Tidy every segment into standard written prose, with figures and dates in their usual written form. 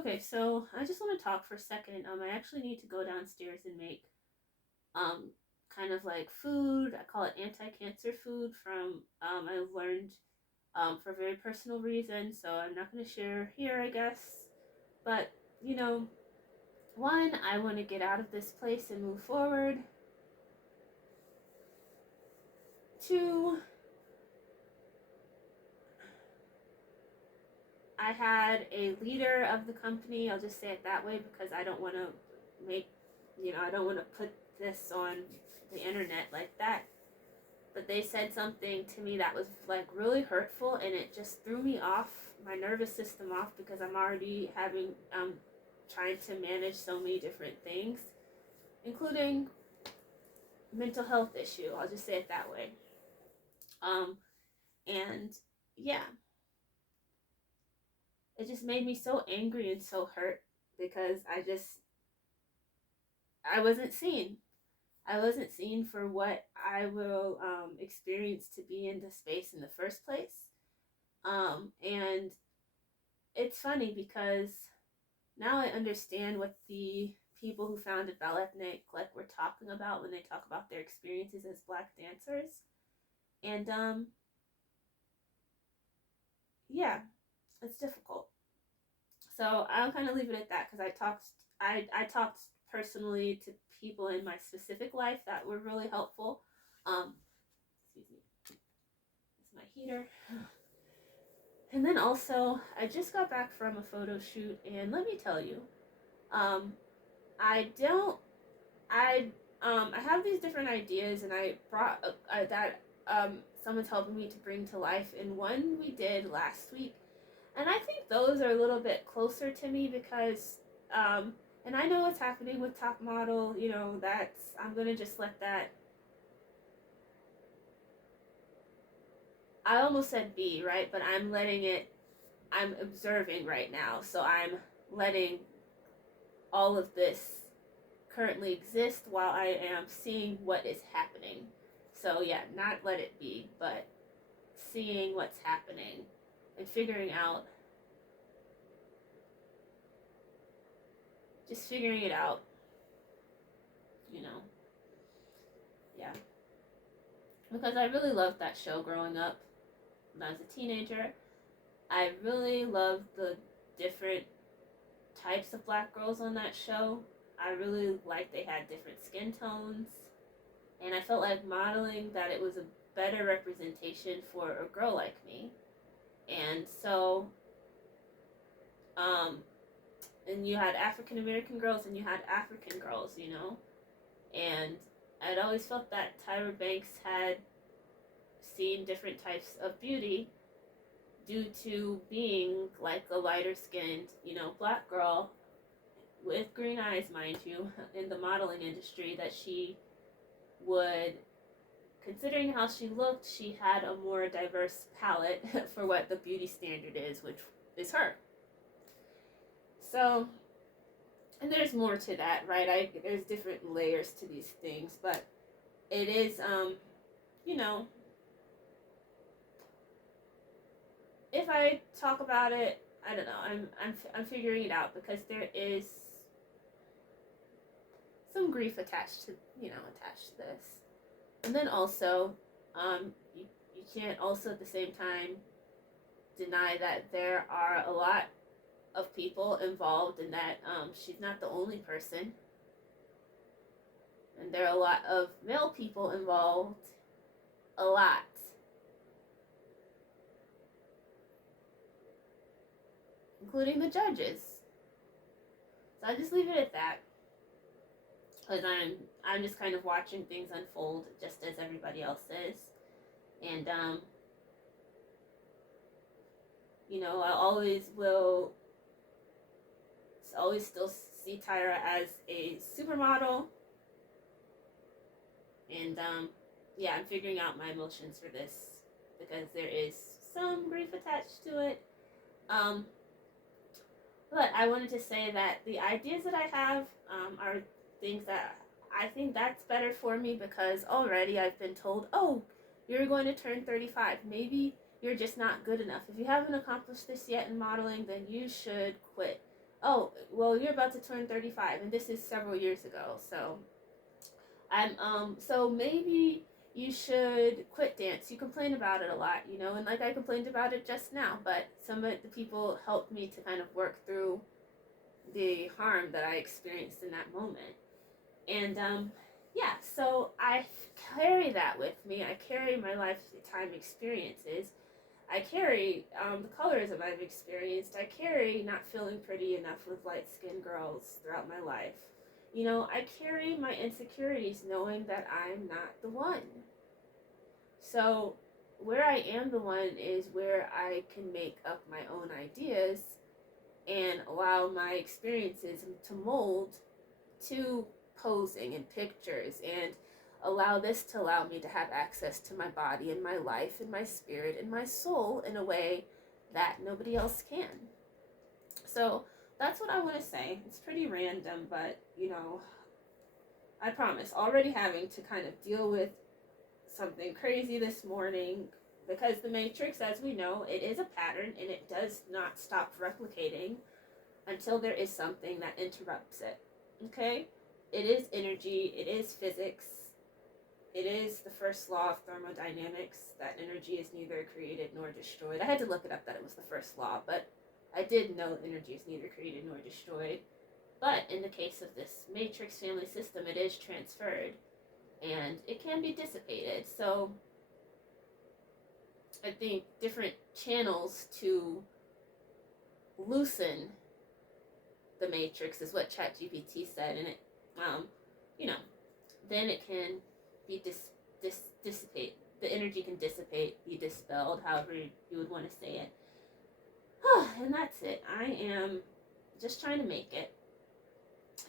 Okay, so I just want to talk for a second. I actually need to go downstairs and make um kind of like food. I call it anti-cancer food from I've learned for very personal reasons. So I'm not going to share here, I guess. But you know, one, I want to get out of this place and move forward. Two, I had a leader of the company. I'll just say it that way because I don't want to make, I don't want to put this on the internet like that. But they said something to me that was like really hurtful, and it just threw me off, my nervous system off, because I'm already having trying to manage so many different things, including mental health issue. I'll just say it that way. Um, and yeah, it just made me so angry and so hurt because I wasn't seen. I wasn't seen for what I will experience to be in the space in the first place. And it's funny because now I understand what the people who founded Balethnic like were talking about when they talk about their experiences as black dancers. And yeah, it's difficult. So I'll kind of leave it at that because I talked personally to people in my specific life that were really helpful. Excuse me, it's my heater. And then also, I just got back from a photo shoot, and let me tell you, um, I don't, I have these different ideas, and I brought that someone's helping me to bring to life. And one we did last week, and I think those are a little bit closer to me because, and I know what's happening with Top Model. That's I'm gonna just let that. I almost said be right, but I'm letting it. I'm observing right now, so I'm letting all of this currently exist while I am seeing what is happening. So yeah, not let it be, but seeing what's happening and figuring out, just figuring it out, you know. Yeah. Because I really loved that show growing up when I was a teenager. I really loved the different types of black girls on that show. I really liked they had different skin tones. And I felt like modeling that it was a better representation for a girl like me. And so, um, and you had African American girls and you had African girls. And I'd always felt that Tyra Banks had seen different types of beauty due to being like a lighter skinned, black girl with green eyes, mind you, in the modeling industry, that she would, considering how she looked, she had a more diverse palette for what the beauty standard is, which is her. So, and there's more to that, right? There's different layers to these things, but it is, you know, if I talk about it, I don't know. I'm figuring it out because there is some grief attached to this, and then also, you can't also at the same time deny that there are a lot of people involved and that she's not the only person, and there are a lot of male people involved, a lot, including the judges. So I just leave it at that because I'm just kind of watching things unfold just as everybody else is, and I always still see Tyra as a supermodel, and yeah, I'm figuring out my emotions for this because there is some grief attached to it. But I wanted to say that the ideas that I have are things that I think that's better for me because already I've been told, oh, you're going to turn 35. Maybe you're just not good enough. If you haven't accomplished this yet in modeling, then you should quit. oh, well, you're about to turn 35, and this is several years ago. So so maybe you should quit dance. You complain about it a lot, you know, and like I complained about it just now, but some of the people helped me to kind of work through the harm that I experienced in that moment. And yeah, so I carry that with me. I carry my lifetime experiences. I carry the colorism I've experienced. I carry not feeling pretty enough with light skinned girls throughout my life. You know, I carry my insecurities knowing that I'm not the one. So, where I am the one is where I can make up my own ideas and allow my experiences to mold to posing in pictures and allow this to allow me to have access to my body and my life and my spirit and my soul in a way that nobody else can. So that's what I want to say. It's pretty random, but you know, I promise already having to kind of deal with something crazy this morning because the matrix, as we know, it is a pattern and it does not stop replicating until there is something that interrupts it. Okay? It is energy, it is physics, it is the first law of thermodynamics that energy is neither created nor destroyed. I had to look it up that it was the first law, but I did know energy is neither created nor destroyed. But in the case of this matrix family system, it is transferred and it can be dissipated. So I think different channels to loosen the matrix is what ChatGPT said, and it, you know, then it can be dissipate. The energy can dissipate, be dispelled, however you would want to say it. And that's it. I am just trying to make it.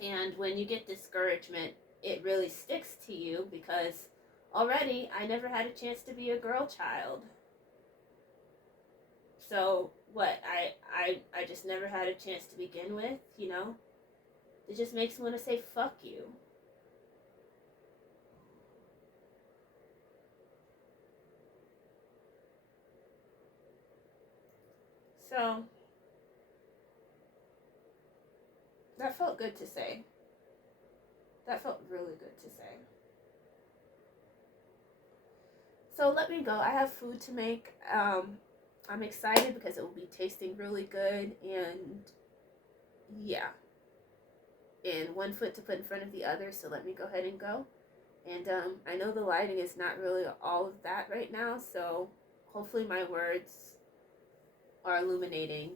And when you get discouragement, it really sticks to you because already I never had a chance to be a girl child. So what? I just never had a chance to begin with, you know? It just makes me want to say fuck you. So that felt good to say. That felt really good to say. So let me go. I have food to make. I'm excited because it will be tasting really good, and yeah, and one foot to put in front of the other. So let me go ahead and go. And I know the lighting is not really all of that right now, so hopefully my words are illuminating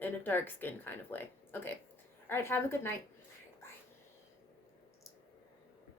in a dark skin kind of way. Okay. All right. Have a good night.